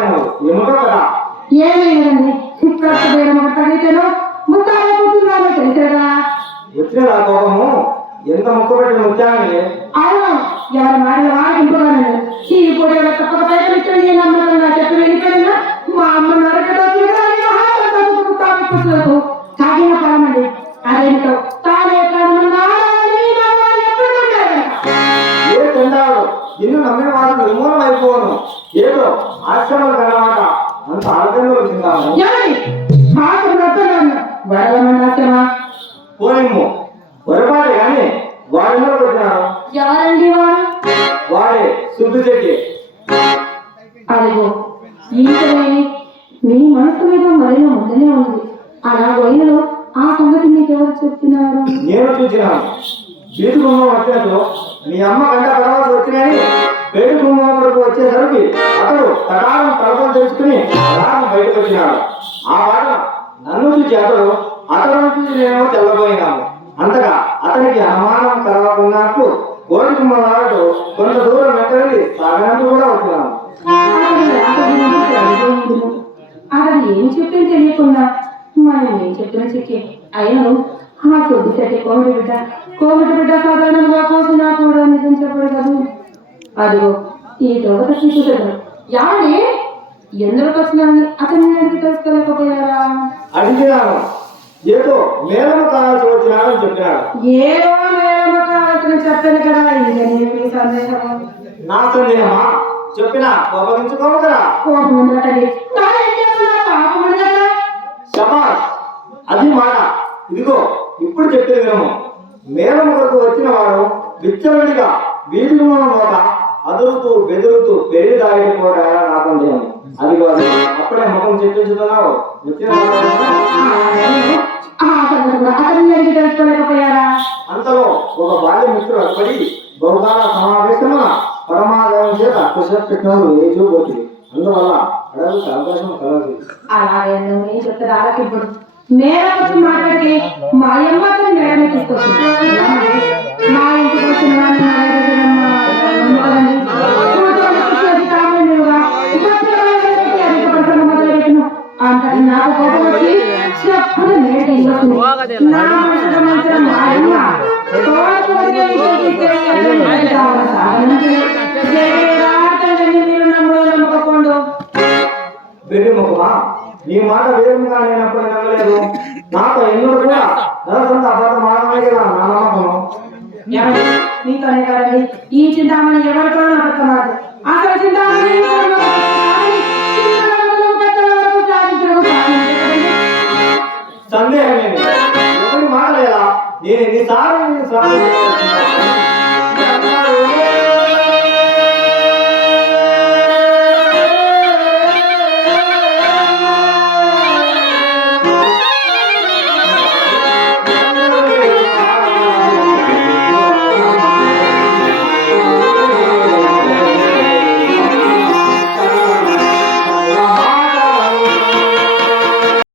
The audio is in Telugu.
ముత్యమైనవు ఏమో కదా. ఏమైందండి ఇప్పుడు తగ్గితేనో ముత్తాలైపోతున్నానో తెలిసేదా? వచ్చిన ఆ కోపము ఎంత ముక్కబెట్టిన ముత్యాన్ని. అవును, ఎవరి మాట వాడు ఇంపుగానండి. ఈ పూట తప్పక పైన చెప్పి వెళ్ళిపోయినా మా అమ్మ నరకడానికి కాగిన పడమండి. అదేమిటో తానే ఏ చెందాడు నిన్ను నమ్మిన వాడు నిర్మూలన అయిపోను. ఏదో ఆశ్రమాలు కలవాట అంత ఆరోగ్యంలో తిందాము. పోనిమ్ము పొరపాటు కానీ వాడెన్నో వచ్చినాడు. ఎవరండి వాడు? వాడే శుద్ధి చెట్టి. అదిగో ఈతలేని మీ మనసు మీద మరిన ముందనే ఉంది. అలా పోయినలో ఆ సంగతి మీకు ఎవరు చెప్తున్నారు? నేను చూసినాను. బీటి గుమ్మం వచ్చినట్టు మీ అమ్మ గంట తర్వాత వచ్చినాయని పేరు గుమ్మం వరకు వచ్చేసరికి అతడు తటారం తలపం తెలుసుకుని అలారం బయటకు వచ్చినాడు. ఆ పాట నన్ను చూసి అతను చూసి నేను తెల్లబోయినాను. అంతగా అతనికి అనుమానం కలగకున్నట్లు కోడి గుమ్మం వాడు కొంత దూరం వెంటనే సాగనంటూ కూడా వచ్చినాను. అతను ఏం చెప్పింది తెలియకుండా మనం ఏం చెప్తున్నా చెక్కి అయినను ఆ కొద్ది చెట్టి కోమిటి బిడ్డ సాధారణంగా కోసినా కూడా నిజం చెప్పడు కదా. అదిగో ఈ దొంగ చూసేదా యాని ఎందుకు వచ్చినాన్ని అతన్ని ఎందుకు తెలుసుకోలేకపోయారా? అడిగినాను. ఏదో మేలము కావాల్సి వచ్చినాడని చెప్పినాడు. ఏదో మేలము కావాల్సిన చెప్పాను కదా. ఇది సందేహం. నా సందేహమా? చెప్పినా కోపగించుకోవు కదా. శబాష్, అది మాట. ఇదిగో ఇప్పుడు చెప్పేది వినము. మేలము కొరకు వచ్చిన వాడు విచ్చలవిడిగా వీధి మోత అదురుతూ బెదురుతూ పెళ్లి దాగిపోవడా నా సందేహం. అది కాదు అప్పుడే ముఖం చెప్పించుతున్నావు. అంతలో ఒక బాల్య మిత్రుడు అక్కడి బహుకాల సమావేశమున పరమాదాయం చేత కృష్ణకృష్ణుడు వేజూపోతుంది. అందువల్ల అడవులకు అవకాశం కలదు. అలాగే నేను చెప్తాను. అలాగే ఇప్పుడు మేర వచ్చి మాట్లాడితే మా అమ్మతో మేడమే తీసుకొచ్చింది. మా ఇంటికి వచ్చిన అంతటి నాకు కోపం వచ్చి చెప్పుడు నా మనసు మా అమ్మ వెర్రిముఖమా, నీ మాట వేరుగా నేనప్పుడు నమ్మలేదు. నాతో ఎన్నో కూడా నరసంత అబద్ధం ఆడమే కదా నా నమ్మకము. మీతోనే కదండి ఈ చింతామణి ఎవరితో అబద్ధమాడు. అసలు చింతామణి సందేహం ఎవరి మాట లేదా? నేను ఎన్నిసార్లు